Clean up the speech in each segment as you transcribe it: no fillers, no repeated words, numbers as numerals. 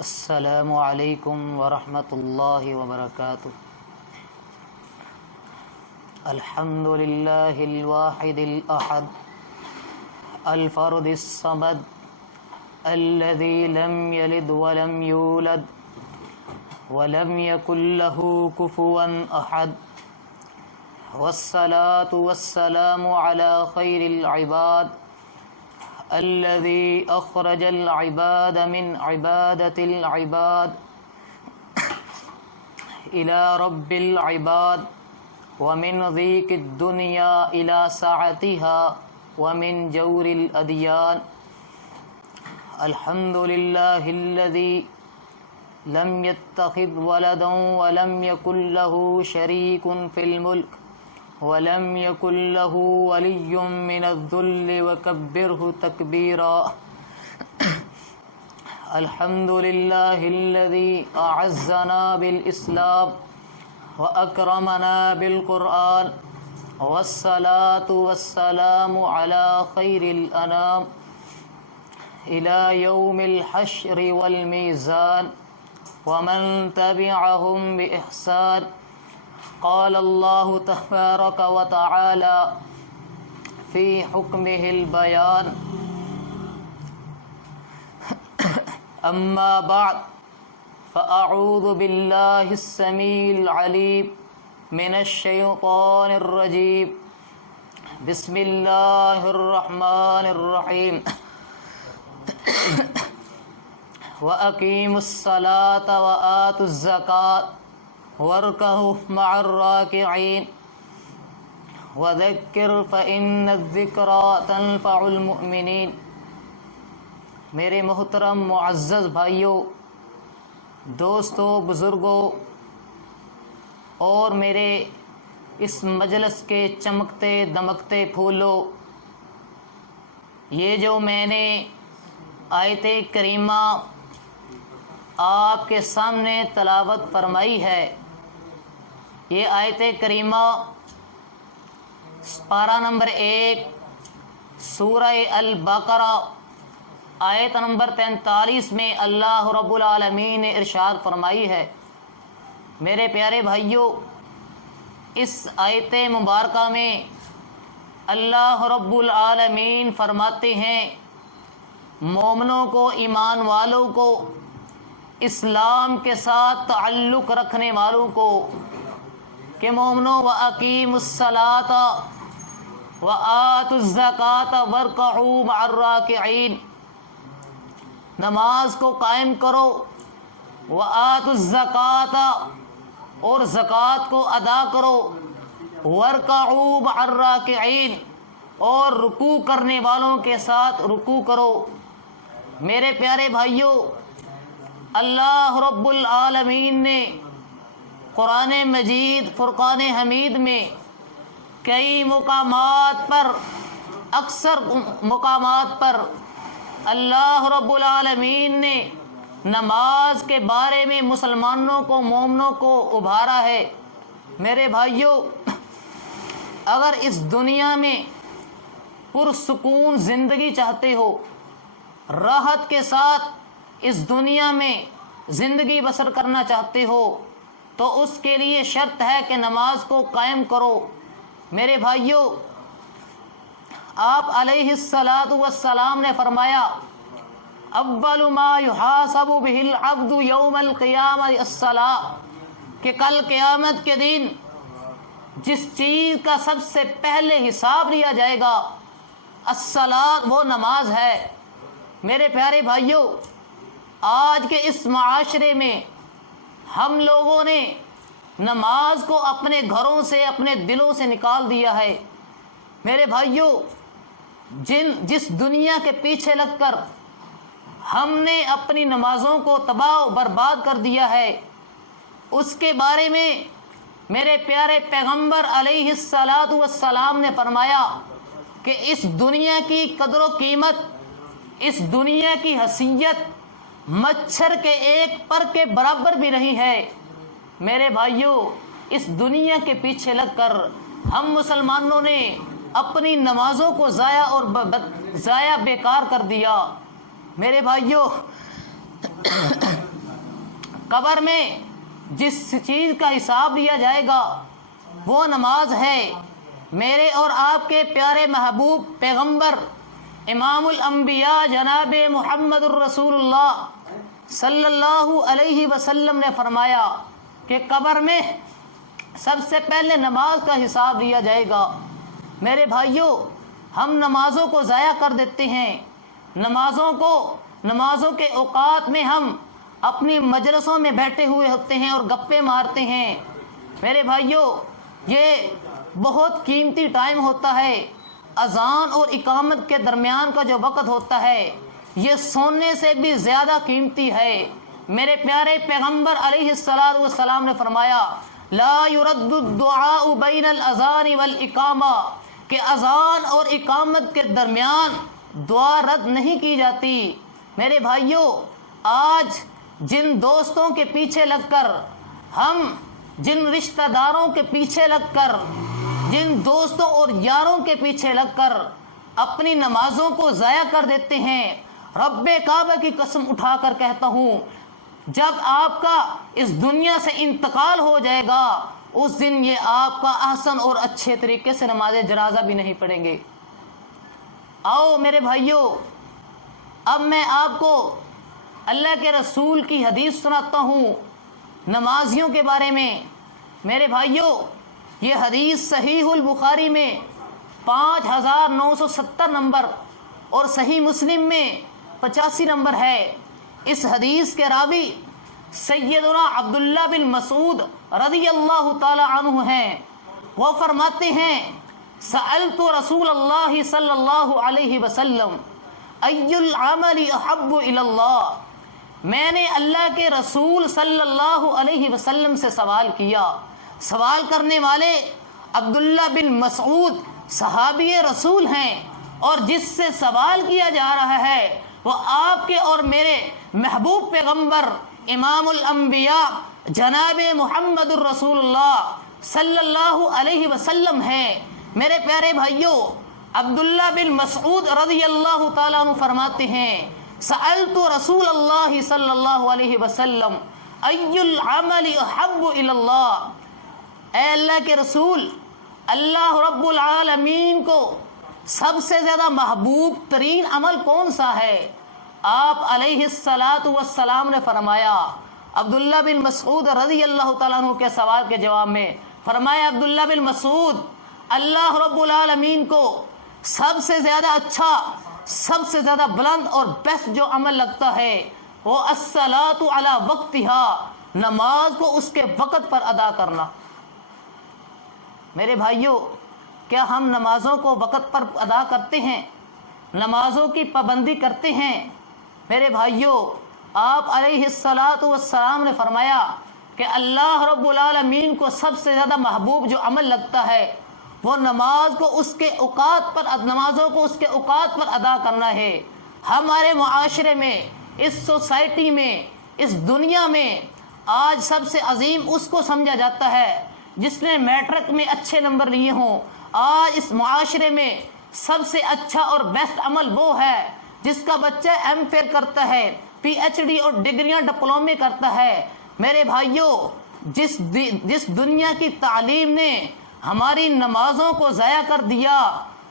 السلام علیکم ورحمۃ اللہ وبرکاتہ۔ الحمد للہ الواحد الأحد الفرد الصمد الذي لم يلد ولم يولد ولم يكن له كفوا أحد، والصلاة والسلام على خير العباد الذي أخرج العباد من عبادة العباد إلى رب العباد، ومن ضيق الدنيا إلى سعتها، ومن جور الأديان۔ الحمد لله الذي لم يتخذ ولدا ولم يكن له شريك في الملك ولم يكن له ولي من الذل وكبره تكبيرا۔ الحمد لله الذي أعزنا بالإسلام وأكرمنا بالقرآن، والصلاة والسلام على خير الأنام إلى يوم الحشر والميزان، ومن تبعهم بإحسان۔ قال الله تبارك وتعالى في حكمه البيان، أما بعد فأعوذ بالله السميع العليم من الشيطان الرجيم، بسم الله الرحمن الرحيم۔ وأقيموا الصلاة وآتوا الزكاة واركعوا مع الراكعين وذكر فإن الذكرى تنفع المؤمنین۔ میرے محترم معزز بھائیوں، دوستوں، بزرگوں اور میرے اس مجلس کے چمکتے دمکتے پھولوں، یہ جو میں نے آیت کریمہ آپ کے سامنے تلاوت فرمائی ہے، یہ آیت کریمہ پارہ نمبر 1 سورہ البقرہ آیت نمبر 43 میں اللہ رب العالمین نے ارشاد فرمائی ہے۔ میرے پیارے بھائیوں، اس آیت مبارکہ میں اللہ رب العالمین فرماتے ہیں مومنوں کو، ایمان والوں کو، اسلام کے ساتھ تعلق رکھنے والوں کو کہ مومنوں وَأَقِيمُوا الصَّلَاةَ وَآتُوا الزَّكَاةَ وَارْكَعُوا مَعَ الرَّاكِعِينَ، نماز کو قائم کرو، وَآتُوا الزَّكَاةَ اور زکوٰۃ کو ادا کرو، وَارْكَعُوا مَعَ الرَّاكِعِينَ اور رکوع کرنے والوں کے ساتھ رکوع کرو۔ میرے پیارے بھائیوں، اللہ رب العالمین نے قرآن مجید فرقان حمید میں کئی مقامات پر، اکثر مقامات پر اللہ رب العالمین نے نماز کے بارے میں مسلمانوں کو، مومنوں کو ابھارا ہے۔ میرے بھائیوں، اگر اس دنیا میں پرسکون زندگی چاہتے ہو، راحت کے ساتھ اس دنیا میں زندگی بسر کرنا چاہتے ہو، تو اس کے لیے شرط ہے کہ نماز کو قائم کرو۔ میرے بھائیوں، آپ علیہ السلام نے فرمایا اول ما یحاسب به العبد یوم القیامہ الصلاۃ، کہ کل قیامت کے دن جس چیز کا سب سے پہلے حساب لیا جائے گا الصلاۃ، وہ نماز ہے۔ میرے پیارے بھائیوں، آج کے اس معاشرے میں ہم لوگوں نے نماز کو اپنے گھروں سے، اپنے دلوں سے نکال دیا ہے۔ میرے بھائیوں، جس دنیا کے پیچھے لگ کر ہم نے اپنی نمازوں کو تباہ و برباد کر دیا ہے، اس کے بارے میں میرے پیارے پیغمبر علیہ السلام نے فرمایا کہ اس دنیا کی قدر و قیمت، اس دنیا کی حیثیت مچھر کے ایک پر کے برابر بھی نہیں ہے۔ میرے بھائیوں، اس دنیا کے پیچھے لگ کر ہم مسلمانوں نے اپنی نمازوں کو ضائع بیکار کر دیا۔ میرے بھائیوں، قبر میں جس چیز کا حساب لیا جائے گا وہ نماز ہے۔ میرے اور آپ کے پیارے محبوب پیغمبر امام الانبیاء جناب محمد الرسول اللہ صلی اللہ علیہ وسلم نے فرمایا کہ قبر میں سب سے پہلے نماز کا حساب لیا جائے گا۔ میرے بھائیوں، ہم نمازوں کو ضائع کر دیتے ہیں، نمازوں کے اوقات میں ہم اپنی مجلسوں میں بیٹھے ہوئے ہوتے ہیں اور گپے مارتے ہیں۔ میرے بھائیوں، یہ بہت قیمتی ٹائم ہوتا ہے۔ اذان اور اقامت کے درمیان کا جو وقت ہوتا ہے یہ سونے سے بھی زیادہ قیمتی ہے۔ میرے پیارے پیغمبر علیہ السلام نے فرمایا لا يرد الدعاء بین الاذان والاقامہ، کہ اذان اور اقامت کے درمیان دعا رد نہیں کی جاتی۔ میرے بھائیوں، آج جن دوستوں کے پیچھے لگ کر، ہم جن رشتہ داروں کے پیچھے لگ کر، جن دوستوں اور یاروں کے پیچھے لگ کر اپنی نمازوں کو ضائع کر دیتے ہیں، رب کعبہ کی قسم اٹھا کر کہتا ہوں، جب آپ کا اس دنیا سے انتقال ہو جائے گا اس دن یہ آپ کا احسن اور اچھے طریقے سے نماز جنازہ بھی نہیں پڑھیں گے۔ آؤ میرے بھائیوں، اب میں آپ کو اللہ کے رسول کی حدیث سناتا ہوں نمازیوں کے بارے میں۔ میرے بھائیوں، یہ حدیث صحیح البخاری میں 5970 نمبر اور صحیح مسلم میں 85 نمبر ہے۔ اس حدیث کے راوی سیدنا عبداللہ بن مسعود رضی اللہ تعالی عنہ ہیں۔ وہ فرماتے ہیں سألت رسول اللہ صلی اللہ علیہ وسلم ای العمل احب الی اللہ، میں نے اللہ کے رسول صلی اللہ علیہ وسلم سے سوال کیا۔ سوال کرنے والے عبداللہ بن مسعود صحابی رسول ہیں، اور جس سے سوال کیا جا رہا ہے وہ آپ کے اور میرے محبوب پیغمبر امام الانبیاء جناب محمد الرسول اللہ صلی اللہ علیہ وسلم ہیں۔ میرے پیارے بھائیوں، عبداللہ بن مسعود رضی اللہ تعالیٰ عنہ فرماتے ہیں سألت رسول اللہ صلی اللہ علیہ وسلم ای العمل احب الی اللہ، اے اللہ کے رسول، اللہ رب العالمین کو سب سے زیادہ محبوب ترین عمل کون سا ہے؟ آپ علیہ السلام نے فرمایا، عبداللہ بن مسعود رضی اللہ تعالیٰ عنہ کے سوال کے جواب میں فرمایا عبداللہ بن مسعود، اللہ رب العالمین کو سب سے زیادہ اچھا، سب سے زیادہ بلند اور بیسٹ جو عمل لگتا ہے وہ الصلاۃ علی وقتہا، نماز کو اس کے وقت پر ادا کرنا۔ میرے بھائیوں، کیا ہم نمازوں کو وقت پر ادا کرتے ہیں؟ نمازوں کی پابندی کرتے ہیں؟ میرے بھائیوں، آپ علیہ السلام نے فرمایا کہ اللہ رب العالمین کو سب سے زیادہ محبوب جو عمل لگتا ہے وہ نمازوں کو اس کے اوقات پر ادا کرنا ہے۔ ہمارے معاشرے میں، اس سوسائٹی میں، اس دنیا میں آج سب سے عظیم اس کو سمجھا جاتا ہے جس نے میٹرک میں اچھے نمبر لیے ہوں۔ آج اس معاشرے میں سب سے اچھا اور بیسٹ عمل وہ ہے جس کا بچہ ایم فل کرتا ہے، پی ایچ ڈی اور ڈگریاں ڈپلومے کرتا ہے۔ میرے بھائیوں، جس دنیا کی تعلیم نے ہماری نمازوں کو ضائع کر دیا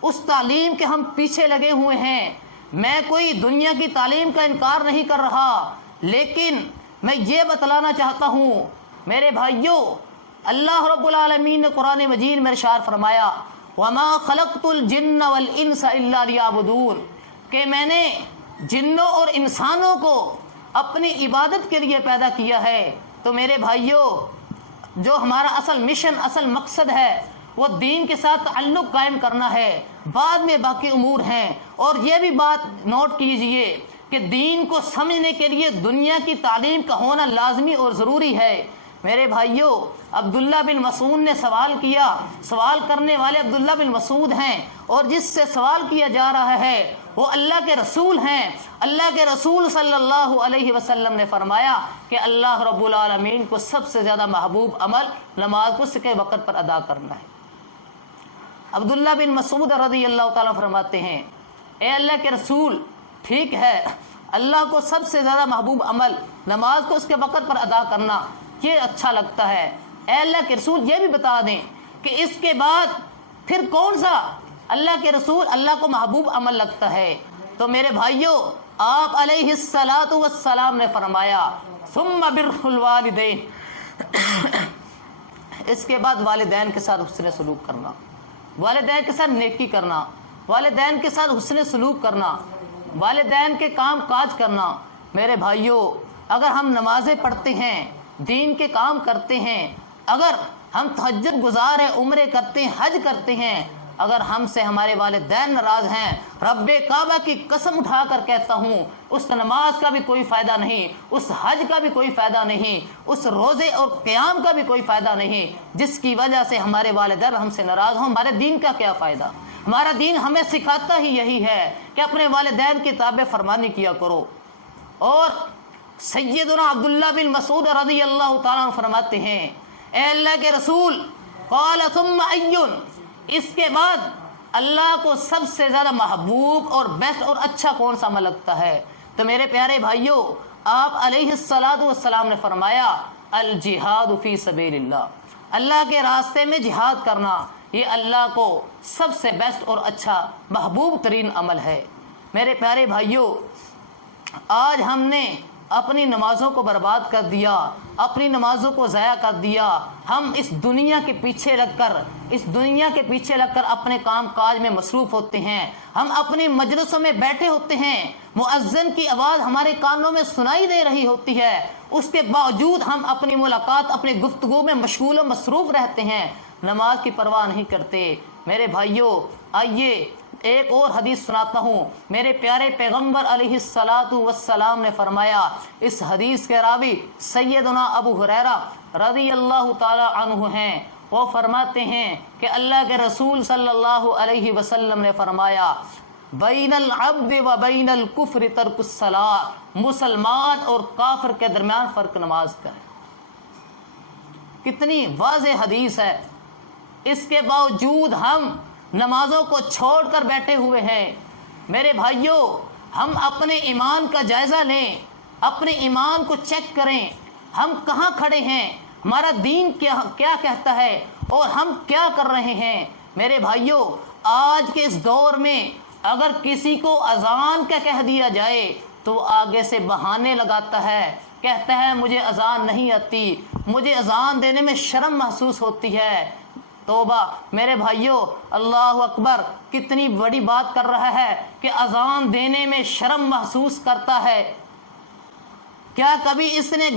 اس تعلیم کے ہم پیچھے لگے ہوئے ہیں۔ میں کوئی دنیا کی تعلیم کا انکار نہیں کر رہا، لیکن میں یہ بتلانا چاہتا ہوں میرے بھائیوں، اللہ رب العالمین نے قرآن مجید میں ارشاد فرمایا وَمَا خَلَقْتُ الْجِنَّ وَالْإِنسَ إِلَّا لِيَعْبُدُونَ، کہ میں نے جنوں اور انسانوں کو اپنی عبادت کے لیے پیدا کیا ہے۔ تو میرے بھائیوں، جو ہمارا اصل مشن، اصل مقصد ہے وہ دین کے ساتھ تعلق قائم کرنا ہے، بعد میں باقی امور ہیں۔ اور یہ بھی بات نوٹ کیجئے کہ دین کو سمجھنے کے لیے دنیا کی تعلیم کا ہونا لازمی اور ضروری ہے۔ میرے بھائیوں، عبداللہ بن مسعود نے سوال کیا، سوال کرنے والے عبداللہ بن مسعود ہیں اور جس سے سوال کیا جا رہا ہے وہ اللہ کے رسول ہیں۔ اللہ کے رسول صلی اللہ علیہ وسلم نے فرمایا کہ اللہ رب العالمین کو سب سے زیادہ محبوب عمل نماز کو اس کے وقت پر ادا کرنا ہے۔ عبداللہ بن مسعود رضی اللہ تعالیٰ فرماتے ہیں اے اللہ کے رسول، ٹھیک ہے اللہ کو سب سے زیادہ محبوب عمل نماز کو اس کے وقت پر ادا کرنا یہ اچھا لگتا ہے۔ اے اللہ کے رسول یہ بھی بتا دیں کہ اس کے بعد پھر کون سا اللہ کے رسول اللہ کو محبوب عمل لگتا ہے؟ تو میرے بھائیوں، آپ علیہ الصلاۃ والسلام نے فرمایا ثم بر الوالدین، اس کے بعد والدین کے ساتھ حسن سلوک کرنا، والدین کے ساتھ نیکی کرنا، والدین کے ساتھ حسن سلوک کرنا، والدین کے کام کاج کرنا۔ میرے بھائیوں، اگر ہم نمازیں پڑھتے ہیں، دین کے کام کرتے ہیں، اگر ہم تہجد گزار ہیں، عمرے کرتے ہیں، حج کرتے ہیں، اگر ہم سے ہمارے والدین ناراض ہیں، رب کعبہ کی قسم اٹھا کر کہتا ہوں اس نماز کا بھی کوئی فائدہ نہیں، اس حج کا بھی کوئی فائدہ نہیں، اس روزے اور قیام کا بھی کوئی فائدہ نہیں، جس کی وجہ سے ہمارے والدین ہم سے ناراض ہوں۔ ہمارے دین کا کیا فائدہ؟ ہمارا دین ہمیں سکھاتا ہی یہی ہے کہ اپنے والدین کی تابع فرمانی کیا کرو۔ اور سیدنا عبداللہ بن مسعود رضی اللہ تعالیٰ عنہ فرماتے ہیں، اے اللہ کے رسول، قال ثم ایون، اس کے بعد اللہ کو سب سے زیادہ محبوب اور بیسٹ اور اچھا کون سا عمل لگتا ہے؟ تو میرے پیارے بھائیوں، آپ علیہ الصلاۃ والسلام نے فرمایا الجہاد فی سبیل اللہ، اللہ کے راستے میں جہاد کرنا یہ اللہ کو سب سے بیسٹ اور اچھا محبوب ترین عمل ہے۔ میرے پیارے بھائیوں، آج ہم نے اپنی نمازوں کو برباد کر دیا، اپنی نمازوں کو ضائع کر دیا۔ ہم اس دنیا کے پیچھے لگ کر اپنے کام کاج میں مصروف ہوتے ہیں، ہم اپنی مجلسوں میں بیٹھے ہوتے ہیں، مؤذن کی آواز ہمارے کانوں میں سنائی دے رہی ہوتی ہے، اس کے باوجود ہم اپنی ملاقات، اپنی گفتگو میں مشغول و مصروف رہتے ہیں، نماز کی پرواہ نہیں کرتے۔ میرے بھائیوں، آئیے ایک اور حدیث سناتا ہوں۔ میرے پیارے پیغمبر علیہ الصلاۃ والسلام نے فرمایا، اس حدیث کے راوی سیدنا ابو ہریرہ رضی اللہ تعالی عنہ ہیں، وہ فرماتے ہیں کہ اللہ کے رسول صلی اللہ علیہ وسلم نے فرمایا بین العبد و بین الکفر ترک الصلاۃ، مسلمان اور کافر کے درمیان فرق نماز کا ہے۔ کتنی واضح حدیث ہے، اس کے باوجود ہم نمازوں کو چھوڑ کر بیٹھے ہوئے ہیں۔ میرے بھائیوں، ہم اپنے ایمان کا جائزہ لیں، اپنے ایمان کو چیک کریں، ہم کہاں کھڑے ہیں، ہمارا دین کیا کہتا ہے اور ہم کیا کر رہے ہیں۔ میرے بھائیوں، آج کے اس دور میں اگر کسی کو اذان کا کہہ دیا جائے تو وہ آگے سے بہانے لگاتا ہے، کہتا ہے مجھے اذان نہیں آتی، مجھے اذان دینے میں شرم محسوس ہوتی ہے۔ توبہ! میرے بھائیوں، اللہ اکبر، کتنی بڑی بات کر رہا ہے کہ اذان دینے میں شرم محسوس کرتا ہے۔ کیا کبھی اس نے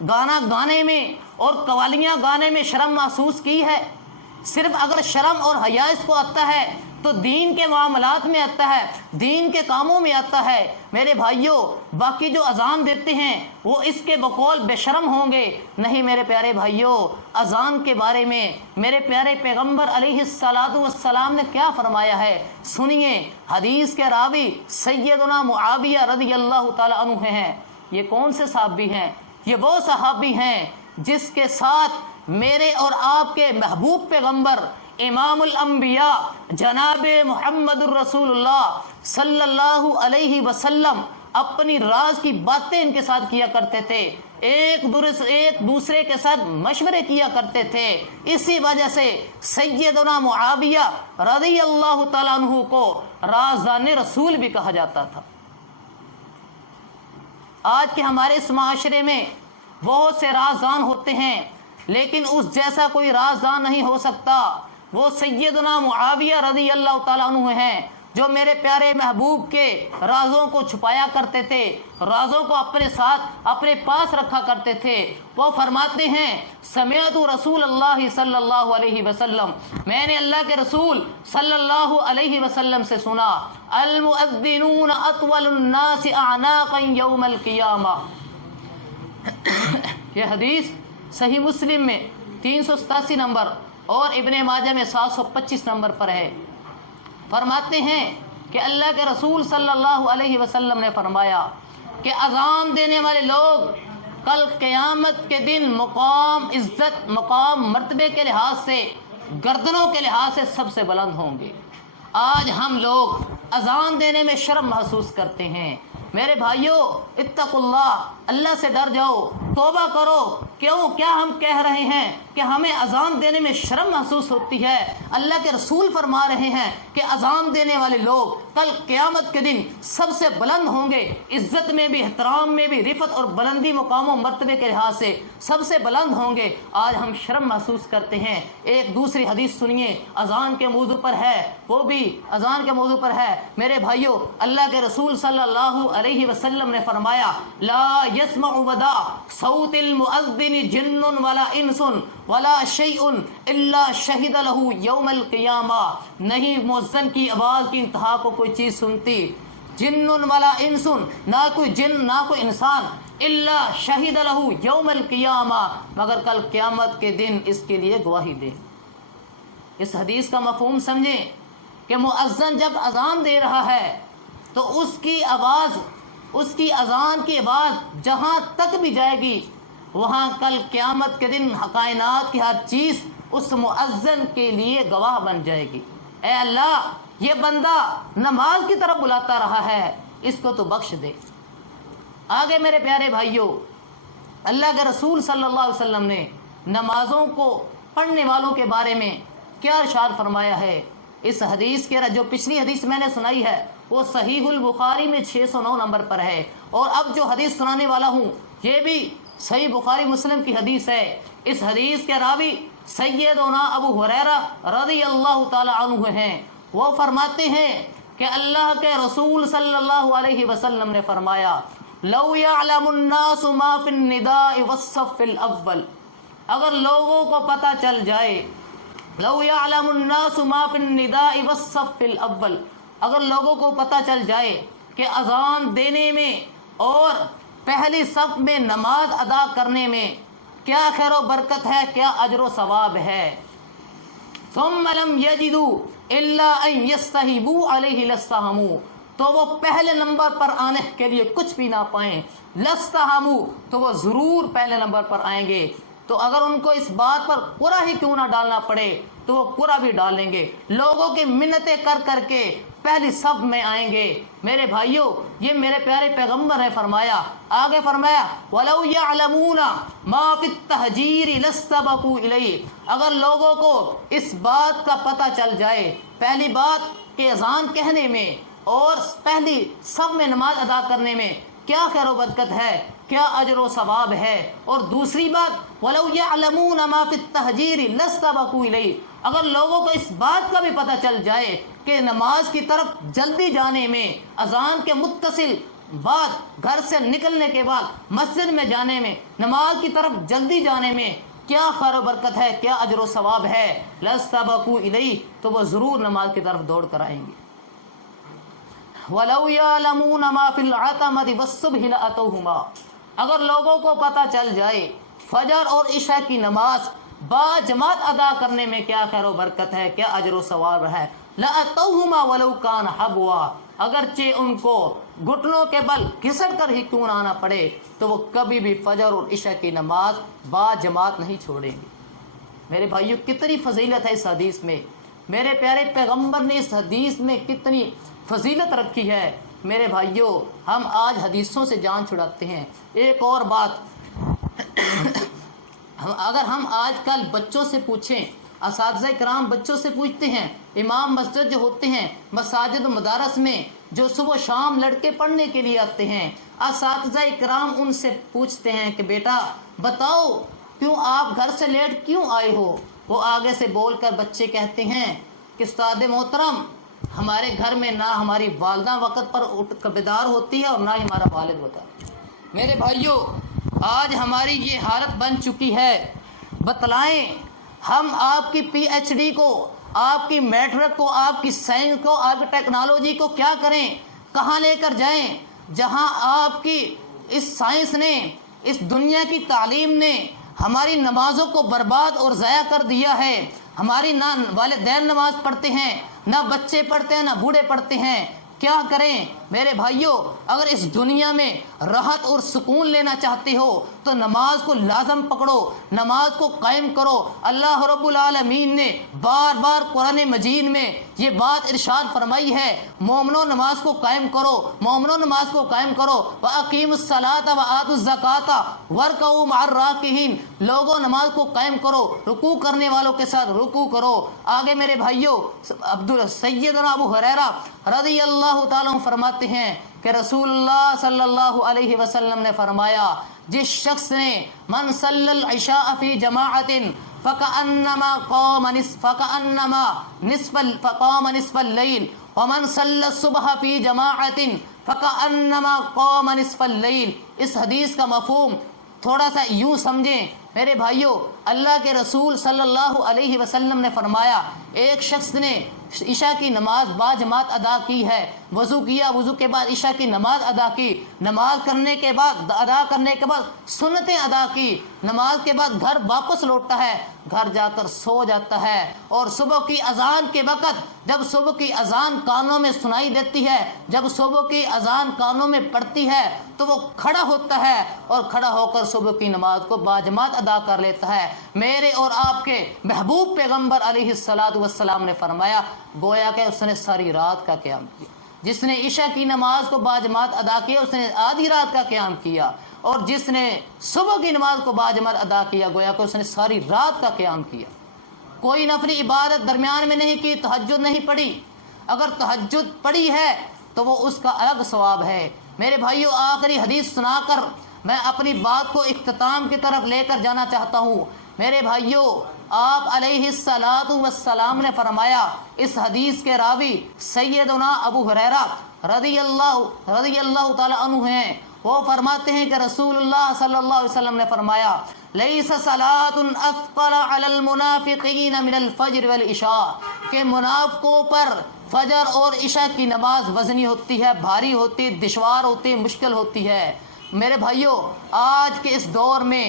گانا گانے میں اور قوالیاں گانے میں شرم محسوس کی ہے؟ صرف اگر شرم اور حیا اس کو آتا ہے تو دین کے معاملات میں آتا ہے، دین کے کاموں میں آتا ہے۔ میرے بھائیوں، باقی جو اذان دیتے ہیں وہ اس کے بقول بے شرم ہوں گے؟ نہیں میرے پیارے بھائیوں، اذان کے بارے میں میرے پیارے پیغمبر علیہ الصلاۃ والسلام نے کیا فرمایا ہے، سنیے۔ حدیث کے راوی سیدنا معاویہ رضی اللہ تعالی عنہ ہیں۔ یہ کون سے صحابی ہیں؟ یہ وہ صحابی ہیں جس کے ساتھ میرے اور آپ کے محبوب پیغمبر امام الانبیاء جناب محمد الرسول اللہ صلی اللہ علیہ وسلم اپنی راز کی باتیں ان کے ساتھ کیا کرتے تھے، ایک دوسرے کے ساتھ مشورے کیا کرتے تھے۔ اسی وجہ سے سیدنا معاویہ رضی اللہ تعالیٰ عنہ کو رازدان رسول بھی کہا جاتا تھا۔ آج کے ہمارے اس معاشرے میں بہت سے رازدان ہوتے ہیں، لیکن اس جیسا کوئی رازدان نہیں ہو سکتا۔ وہ سیدنا معاویہ رضی اللہ تعالیٰ عنہ ہیں جو میرے پیارے محبوب کے رازوں کو چھپایا کرتے تھے، رازوں کو اپنے ساتھ اپنے پاس رکھا کرتے تھے۔ وہ فرماتے ہیں سمعت رسول اللہ صلی اللہ علیہ وسلم، میں نے اللہ کے رسول صلی اللہ علیہ وسلم سے سنا، المؤذنون اطول الناس اعناقا یوم القیامہ۔ یہ حدیث صحیح مسلم میں 387 نمبر اور ابن ماجہ میں 725 نمبر پر ہے۔ فرماتے ہیں کہ اللہ کے رسول صلی اللہ علیہ وسلم نے فرمایا کہ اذان دینے والے لوگ کل قیامت کے دن مقام عزت، مقام مرتبے کے لحاظ سے، گردنوں کے لحاظ سے سب سے بلند ہوں گے۔ آج ہم لوگ اذان دینے میں شرم محسوس کرتے ہیں۔ میرے بھائیوں اتقوا اللہ، اللہ سے ڈر جاؤ، توبہ کرو۔ کیوں؟ کیا ہم کہہ رہے ہیں کہ ہمیں اذان دینے میں شرم محسوس ہوتی ہے؟ اللہ کے رسول فرما رہے ہیں کہ اذان دینے والے لوگ کل قیامت کے دن سب سے بلند ہوں گے، عزت میں بھی، احترام میں بھی، رفعت اور بلندی مقام و مرتبے کے لحاظ سے سب سے بلند ہوں گے۔ آج ہم شرم محسوس کرتے ہیں۔ ایک دوسری حدیث سنیے، اذان کے موضوع پر ہے، وہ بھی اذان کے موضوع پر ہے۔ میرے بھائیوں اللہ کے رسول صلی اللہ علیہ وسلم نے فرمایا لا يسمع ودا صوت المؤذن جن ولا انس ولا شیء الا شہد له یوم القیامہ، نہیں مؤذن کی آواز کی انتہا کو کوئی چیز سنتی، جن ولا انس، نہ کوئی جن نہ کوئی انسان، الا شہد له یوم القیامہ، مگر کل قیامت کے دن اس کے لیے گواہی دے۔ اس حدیث کا مفہوم سمجھیں کہ مؤذن جب اذان دے رہا ہے تو اس کی آواز، اس کی اذان کی آواز جہاں تک بھی جائے گی وہاں کل قیامت کے دن کائنات کی ہر چیز اس مؤذن کے لیے گواہ بن جائے گی۔ اے اللہ یہ بندہ نماز کی طرف بلاتا رہا ہے، اس کو تو بخش دے۔ آگے میرے پیارے بھائیوں اللہ کے رسول صلی اللہ علیہ وسلم نے نمازوں کو پڑھنے والوں کے بارے میں کیا ارشاد فرمایا ہے؟ اس حدیث کے جو پچھلی حدیث میں نے سنائی ہے وہ صحیح البخاری میں 609 نمبر پر ہے، اور اب جو حدیث سنانے والا ہوں یہ بھی صحیح بخاری مسلم کی حدیث ہے۔ اس حدیث کے راوی سیدنا ابو ہریرہ رضی اللہ تعالی عنہ ہیں۔ وہ فرماتے ہیں کہ اللہ کے رسول صلی اللہ علیہ وسلم نے فرمایا لو یعلم الناس ما فی النداء والصف الاول، اگر لوگوں کو پتہ چل جائے، لو یعلم الناس ما فی النداء والصف الاول، اگر لوگوں کو پتہ چل جائے کہ اذان دینے میں اور پہلی صف میں نماز ادا کرنے میں کیا خیر و برکت ہے، کیا اجر و ثواب ہے، ثم لم یجدوا الا ان یستحبوا علیہ لاستحموا، تو وہ پہلے نمبر پر آنے کے لیے کچھ بھی نہ پائیں، لاستحموا تو وہ ضرور پہلے نمبر پر آئیں گے۔ تو اگر ان کو اس بات پر قرعہ ہی کیوں نہ ڈالنا پڑے تو وہ قرعہ بھی ڈالیں گے، لوگوں کی منتیں کر کر کے پہلی صف میں آئیں گے۔ میرے بھائیوں یہ میرے پیارے پیغمبر نے فرمایا، آگے فرمایا وَلَوْ يَعْلَمُونَ مَا فِي التَّهْجِيرِ لَاسْتَبَقُوا إِلَيْهِ، اگر لوگوں کو اس بات کا پتہ چل جائے، پہلی بات کہ اذان کہنے میں اور پہلی صف میں نماز ادا کرنے میں کیا خیر و برکت ہے، کیا اجر و ثواب ہے، اور دوسری بات وَلَوْ يَعْلَمُونَ مَا فِي التَّهْجِيرِ لَاسْتَبَقُوا إِلَيْهِ، اگر لوگوں کو اس بات کا بھی پتہ چل جائے کہ نماز کی طرف جلدی جانے میں، اذان کے متصل بعد گھر سے نکلنے کے بعد مسجد میں جانے میں، نماز کی طرف جلدی جانے میں کیا خیر و برکت ہے، کیا اجر و ثواب ہے، لَاسْتَبَقُوا إِلَيْهِ تو وہ ضرور نماز کی طرف دوڑ کر آئیں گے۔ وَلَوْ يَعْلَمُونَ مَا فِي الْعَتَمَةِ وَالصُّبْحِ لَأَتَوْهُمَا، اگر لوگوں کو پتہ چل جائے فجر اور عشاء کی نماز با جماعت ادا کرنے میں کیا خیر و برکت ہے، کیا اجر و ثواب ہے، لَأَتَوْهُمَا وَلَوْ كَانَ حَبْوًا، اگرچہ ان کو گھٹنوں کے بل گھسٹ کر ہی کیوں نہ آنا پڑے تو وہ کبھی بھی فجر اور عشاء کی نماز با جماعت نہیں چھوڑیں گے۔ میرے بھائیو کتنی فضیلت ہے اس حدیث میں، میرے پیارے پیغمبر نے اس حدیث میں کتنی فضیلت رکھی ہے۔ میرے بھائیو ہم آج حدیثوں سے جان چھڑاتے ہیں۔ ایک اور بات اگر ہم آج کل بچوں سے پوچھیں، اساتذہ کرام بچوں سے پوچھتے ہیں، امام مسجد جو ہوتے ہیں مساجد و مدارس میں جو صبح و شام لڑکے پڑھنے کے لیے آتے ہیں، اساتذہ کرام ان سے پوچھتے ہیں کہ بیٹا بتاؤ کیوں آپ گھر سے لیٹ کیوں آئے ہو؟ وہ آگے سے بول کر بچے کہتے ہیں کہ استاد محترم ہمارے گھر میں نہ ہماری والدہ وقت پر اٹھ بیدار ہوتی ہے اور نہ ہی ہمارا والد ہوتا ہے۔ میرے بھائیوں آج ہماری یہ حالت بن چکی ہے، بتلائیں ہم آپ کی پی ایچ ڈی کو، آپ کی میٹرک کو، آپ کی سائنس کو، آپ کی ٹیکنالوجی کو کیا کریں، کہاں لے کر جائیں جہاں آپ کی اس سائنس نے، اس دنیا کی تعلیم نے ہماری نمازوں کو برباد اور ضائع کر دیا ہے۔ ہماری نہ والدین نماز پڑھتے ہیں، نہ بچے پڑھتے ہیں، نہ بوڑھے پڑھتے ہیں۔ کیا کریں؟ میرے بھائیوں اگر اس دنیا میں راحت اور سکون لینا چاہتے ہو تو نماز کو لازم پکڑو، نماز کو قائم کرو۔ اللہ رب العالمین نے بار بار قرآن مجید میں یہ بات ارشاد فرمائی ہے، مومنو نماز کو قائم کرو، مومنو نماز کو قائم کرو، وَأَقِيمُوا الصَّلَاةَ وَآتُوا الزَّكَاةَ وَارْكَعُوا مَعَ الرَّاكِعِينَ، لوگوں نماز کو قائم کرو، رکوع کرنے والوں کے ساتھ رکوع کرو۔ آگے میرے بھائیوں سیدنا ابو ہریرہ رضی اللہ تعالیٰ عنہ فرماتے ہیں کہ رسول اللہ صلی اللہ علیہ وسلم نے فرمایا، جس شخص نے من صلی العشاء فی جماعت فکأنما قام نصف اللیل ومن صلی الصبح فی جماعت فکأنما قام نصف اللیل۔ اس حدیث کا مفہوم تھوڑا سا یوں سمجھیں میرے بھائیوں، اللہ کے رسول صلی اللہ علیہ وسلم نے فرمایا ایک شخص نے عشاء کی نماز باجماعت ادا کی ہے، وضو کیا، وضو کے بعد عشاء کی نماز ادا کی، نماز ادا کرنے کے بعد سنتیں ادا کی، نماز کے بعد گھر واپس لوٹتا ہے، گھر جا کر سو جاتا ہے، اور صبح کی اذان کے وقت جب صبح کی اذان کانوں میں سنائی دیتی ہے، جب صبح کی اذان کانوں میں پڑتی ہے تو وہ کھڑا ہوتا ہے اور کھڑا ہو کر صبح کی نماز کو باجماعت ادا کر لیتا ہے۔ میرے اور آپ کے محبوب پیغمبر علیہ السلام نے فرمایا گویا کہ اس نے ساری رات کا قیام کیا۔ جس نے عشاء کی نماز کو باجماعت ادا کیا اس نے آدھی رات کا قیام کیا، اور جس نے صبح کی نماز کو باجماعت ادا کیا گویا کہ اس نے ساری رات کا قیام کیا۔ کوئی نفلی عبادت درمیان میں نہیں کی، تہجد نہیں پڑھی، اگر تہجد پڑھی ہے تو وہ اس کا الگ ثواب ہے۔ میرے بھائیوں آخری حدیث سنا کر میں اپنی بات کو اختتام کی طرف لے کر جانا چاہتا ہوں۔ میرے بھائیوں آپ علیہ السلام نے فرمایا، اس حدیث کے راوی سیدنا ابو ہریرہ رضی اللہ تعالی عنہ ہیں، وہ فرماتے ہیں کہ رسول اللہ صلی اللہ علیہ وسلم نے فرمایا لیس صلاۃ اثقل علی المنافقین من الفجر والعشاء، کہ منافقوں پر فجر اور عشاء کی نماز وزنی ہوتی ہے، بھاری ہوتی ہے، دشوار ہوتی ہے، مشکل ہوتی ہے۔ میرے بھائیوں آج کے اس دور میں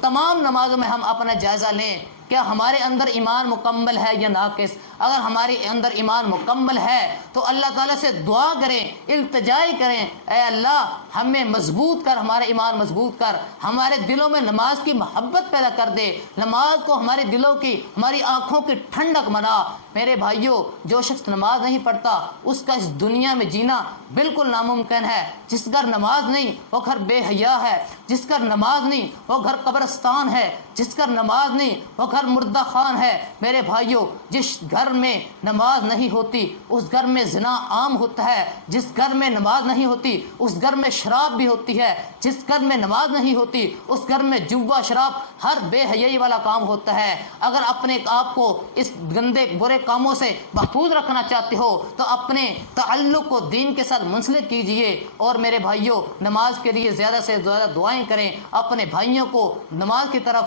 تمام نمازوں میں ہم اپنا جائزہ لیں، کیا ہمارے اندر ایمان مکمل ہے یا ناقص؟ اگر ہمارے اندر ایمان مکمل ہے تو اللہ تعالیٰ سے دعا کریں، التجائی کریں، اے اللہ ہمیں مضبوط کر، ہمارے ایمان مضبوط کر، ہمارے دلوں میں نماز کی محبت پیدا کر دے، نماز کو ہمارے دلوں کی، ہماری آنکھوں کی ٹھنڈک بنا۔ میرے بھائیوں جو شخص نماز نہیں پڑھتا اس کا اس دنیا میں جینا بالکل ناممکن ہے۔ جس گھر نماز نہیں وہ گھر بے حیا ہے، جس گھر نماز نہیں وہ گھر قبرستان ہے، جس گھر نماز نہیں وہ گھر مردہ خان ہے۔ میرے بھائیوں جس گھر میں نماز نہیں ہوتی اس گھر میں زنا عام ہوتا ہے، جس گھر میں نماز نہیں ہوتی اس گھر میں شراب بھی ہوتی ہے، جس گھر میں نماز نہیں ہوتی اس گھر میں جوا، شراب، ہر بے حیائی والا کام ہوتا ہے۔ اگر اپنے آپ کو اس گندے برے کاموں سے محفوظ رکھنا چاہتے ہو تو اپنے تعلق کو دین کے ساتھ منسلک کیجئے، اور میرے بھائیوں نماز کے لیے زیادہ سے زیادہ دعائیں کریں، اپنے بھائیوں کو نماز کی طرف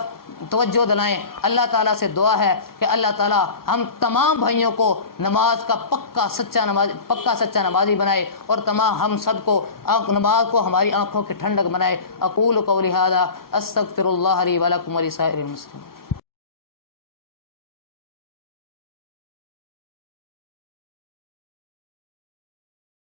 توجہ دلائیں۔ اللہ تعالیٰ سے دعا ہے کہ اللہ تعالیٰ ہم تمام بھائیوں کو نماز کا پکا سچا نمازی بنائے، اور تمام ہم سب کو نماز کو ہماری آنکھوں کی ٹھنڈک بنائے۔ اقول قولی ھذا استغفر اللہ لی ولکم ولسائر المسلمین۔